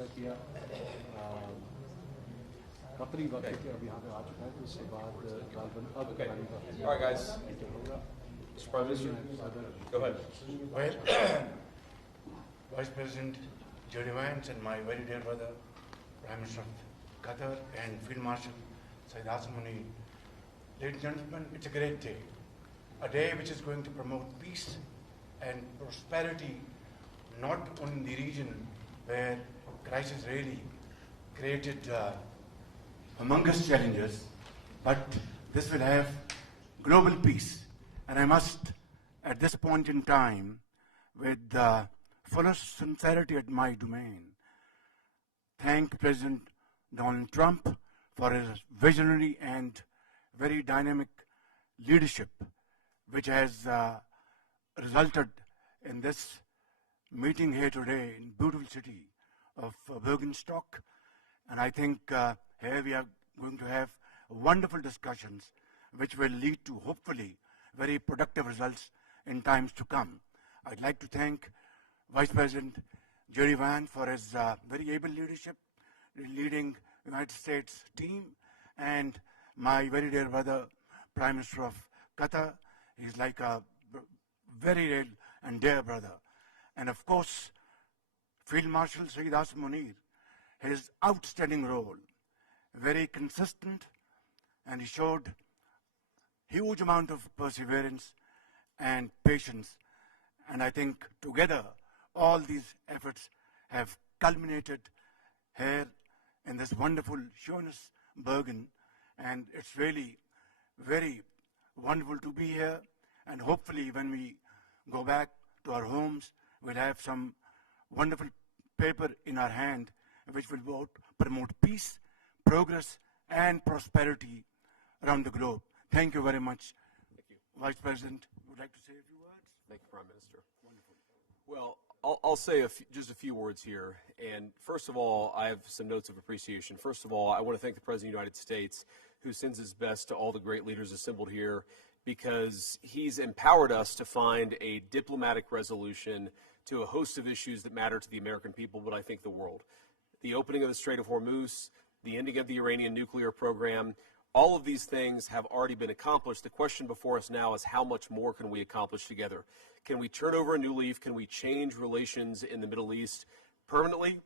तय किया कतरी वक्त के अब यहाँ पे आ चुका है तो उसके बाद गालबन अब कराने का All right, guys. होगा Mr. Prime Minister, go ahead. Well, Vice President JD Vance and my very dear brother, Prime Minister of Qatar and Field Marshal Saeed Hassan Munir, ladies and gentlemen, it's a great day. A day which is going to promote peace and prosperity, not only in the region where crisis really created humongous challenges, but this will have global peace. And I must, at this point in time, with the fullest sincerity at my domain, thank President Donald Trump for his visionary and very dynamic leadership, which has resulted in this meeting here today in beautiful city of Bergenstock. And I think here we are going to have wonderful discussions which will lead to, hopefully, very productive results in times to come. I'd like to thank Vice President JD Vance for his very able leadership, leading United States team, and my very dear brother, Prime Minister of Qatar. He's like a very real and dear brother. And of course, Field Marshal Saeed Hassan Munir, his outstanding role, very consistent, and he showed huge amount of perseverance and patience. And I think together, all these efforts have culminated here in this wonderful Bergen. And it's really very wonderful to be here. And hopefully when we go back to our homes, we'll have some wonderful paper in our hand which will both promote peace, progress, and prosperity around the globe. Thank you very much. Thank you. Vice President, would you like to say a few words? Thank you, Prime Minister. Wonderful. Well, I'll say just a few words here. And first of all, I have some notes of appreciation. First of all, I want to thank the President of the United States, who sends his best to all the great leaders assembled here, because he's empowered us to find a diplomatic resolution to a host of issues that matter to the American people, but I think the world. The opening of the Strait of Hormuz, the ending of the Iranian nuclear program, all of these things have already been accomplished. The question before us now is how much more can we accomplish together? Can we turn over a new leaf? Can we change relations in the Middle East permanently?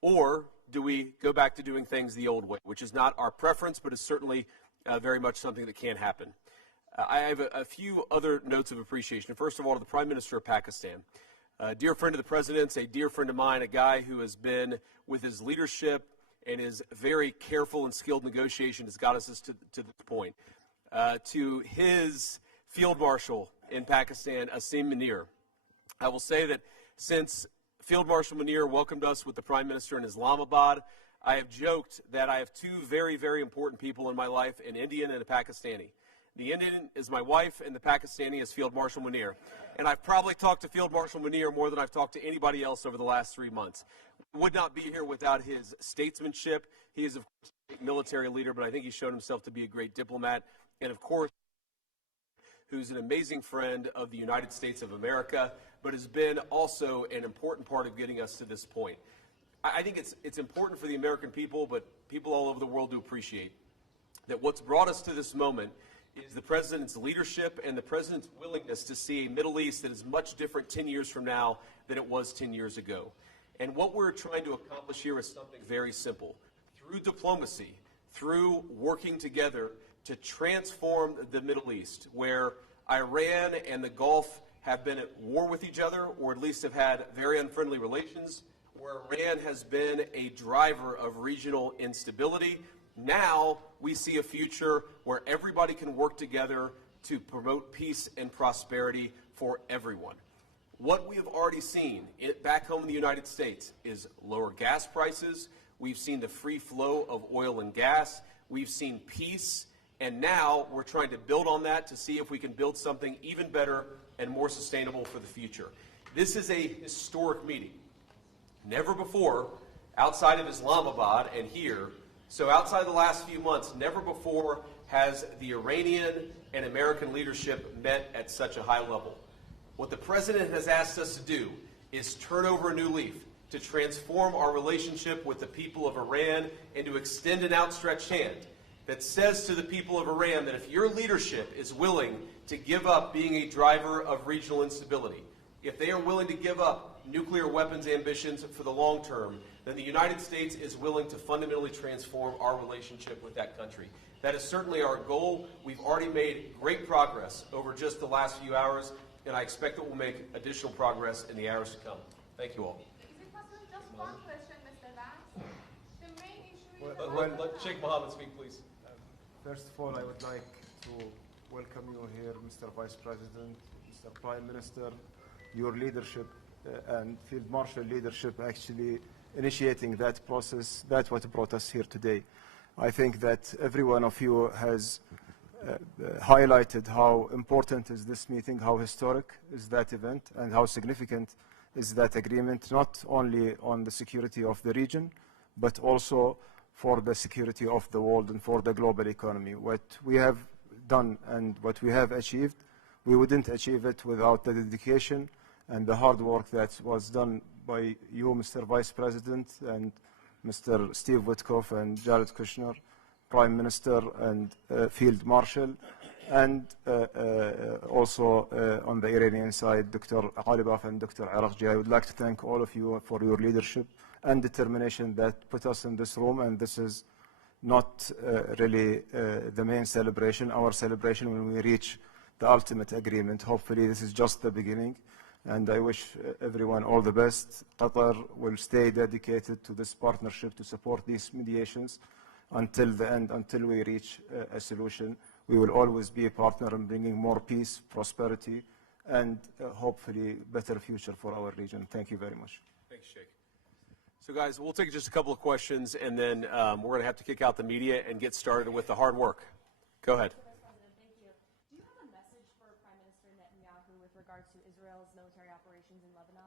Or do we go back to doing things the old way, which is not our preference, but is certainly very much something that can happen. I have a few other notes of appreciation. First of all, to the Prime Minister of Pakistan. A dear friend of the President's, a dear friend of mine, a guy who has been, with his leadership and his very careful and skilled negotiation, has got us to this point. To his Field Marshal in Pakistan, Asim Munir. I will say that since Field Marshal Munir welcomed us with the Prime Minister in Islamabad, I have joked that I have two very, very important people in my life, an Indian and a Pakistani. The Indian is my wife, and the Pakistani is Field Marshal Munir. And I've probably talked to Field Marshal Munir more than I've talked to anybody else over the last 3 months. Would not be here without his statesmanship. He is, of course, a military leader, but I think he's shown himself to be a great diplomat. And, of course, who's an amazing friend of the United States of America, but has been also an important part of getting us to this point. I think it's important for the American people, but people all over the world to appreciate that what's brought us to this moment is the President's leadership and the President's willingness to see a Middle East that is much different 10 years from now than it was 10 years ago. And what we're trying to accomplish here is something very simple. Through diplomacy, through working together to transform the Middle East, where Iran and the Gulf have been at war with each other, or at least have had very unfriendly relations, where Iran has been a driver of regional instability. Now we see a future where everybody can work together to promote peace and prosperity for everyone. What we have already seen back home in the United States is lower gas prices. We've seen the free flow of oil and gas. We've seen peace. And now we're trying to build on that to see if we can build something even better and more sustainable for the future. This is a historic meeting. Never before, outside of Islamabad and here, so outside the last few months, never before has the Iranian and American leadership met at such a high level. What the President has asked us to do is turn over a new leaf. to transform our relationship with the people of Iran and to extend an outstretched hand that says to the people of Iran that if your leadership is willing to give up being a driver of regional instability, if they are willing to give up nuclear weapons ambitions for the long term, then the United States is willing to fundamentally transform our relationship with that country. That is certainly our goal. We've already made great progress over just the last few hours, and I expect that we'll make additional progress in the hours to come. Thank you all. Is it possible just one question, Mr. Vance? The main issue is Let Sheikh Mohammed speak, please. First of all, I would like to welcome you here, Mr. Vice President, Mr. Prime Minister, your leadership and Field Marshal leadership actually initiating that process. That's what brought us here today. I think that every one of you has highlighted how important is this meeting, how historic is that event, and how significant is that agreement, not only on the security of the region, but also for the security of the world and for the global economy. What we have done and what we have achieved, we wouldn't achieve it without the dedication and the hard work that was done by you, Mr. Vice President, and Mr. Steve Witkoff and Jared Kushner, Prime Minister and Field Marshal, and also on the Iranian side, Dr. Ghalibaf and Dr. Araqji. I would like to thank all of you for your leadership and determination that put us in this room, and this is not really the main celebration. Our celebration when we reach the ultimate agreement. Hopefully this is just the beginning, and I wish everyone all the best. Qatar will stay dedicated to this partnership to support these mediations until the end, until we reach a solution. We will always be a partner in bringing more peace, prosperity, and hopefully better future for our region. Thank you very much. Thanks, Sheikh. So guys, we'll take just a couple of questions, and then we're going to have to kick out the media and get started with the hard work. Go ahead. President, thank you. Do you have a message for Prime Minister Netanyahu with regards to Israel's military operations in Lebanon?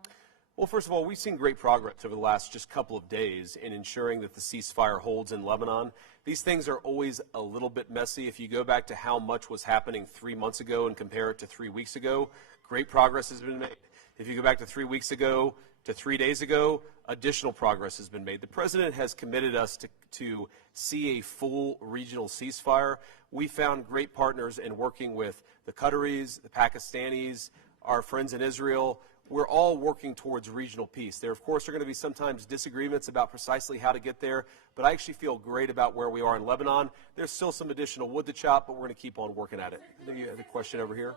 Well, first of all, we've seen great progress over the last just couple of days in ensuring that the ceasefire holds in Lebanon. These things are always a little bit messy. If you go back to how much was happening 3 months ago and compare it to 3 weeks ago, great progress has been made. If you go back to 3 weeks ago to 3 days ago, additional progress has been made. The President has committed us to see a full regional ceasefire. We found great partners in working with the Qataris, the Pakistanis, our friends in Israel. We're all working towards regional peace. There, of course, are going to be sometimes disagreements about precisely how to get there, but I actually feel great about where we are in Lebanon. There's still some additional wood to chop, but we're going to keep on working at it. I think you have a question over here.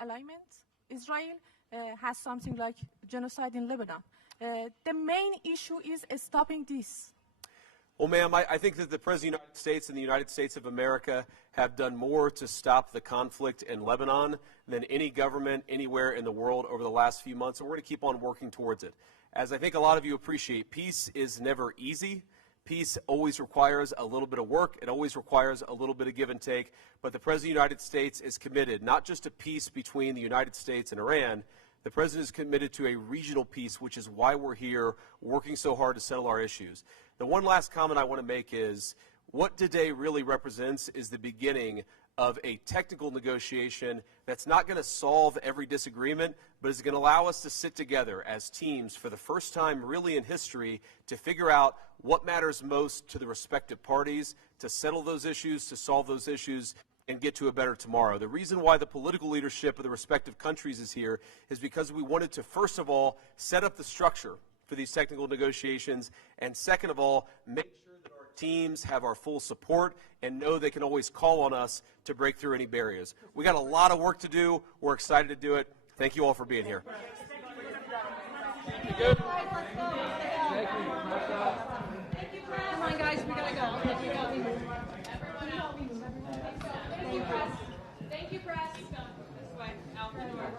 Alignment. Israel has something like genocide in Lebanon. The main issue is stopping this. Well, ma'am, I think that the President of the United States and the United States of America have done more to stop the conflict in Lebanon than any government anywhere in the world over the last few months, and we're going to keep on working towards it. As I think a lot of you appreciate, peace is never easy. Peace always requires a little bit of work. It always requires a little bit of give and take. But the President of the United States is committed not just to peace between the United States and Iran. The President is committed to a regional peace, which is why we're here working so hard to settle our issues. The one last comment I want to make is what today really represents is the beginning of a technical negotiation that's not going to solve every disagreement, but is going to allow us to sit together as teams for the first time really in history to figure out what matters most to the respective parties, to settle those issues, to solve those issues, and get to a better tomorrow. The reason why the political leadership of the respective countries is here is because we wanted to, first of all, set up the structure for these technical negotiations, and second of all, make sure that our teams have our full support and know they can always call on us to break through any barriers. We got a lot of work to do. We're excited to do it. Thank you all for being here. Good. Come on, guys, we gotta go. Thank you, press. Thank you, press. This way, out the door.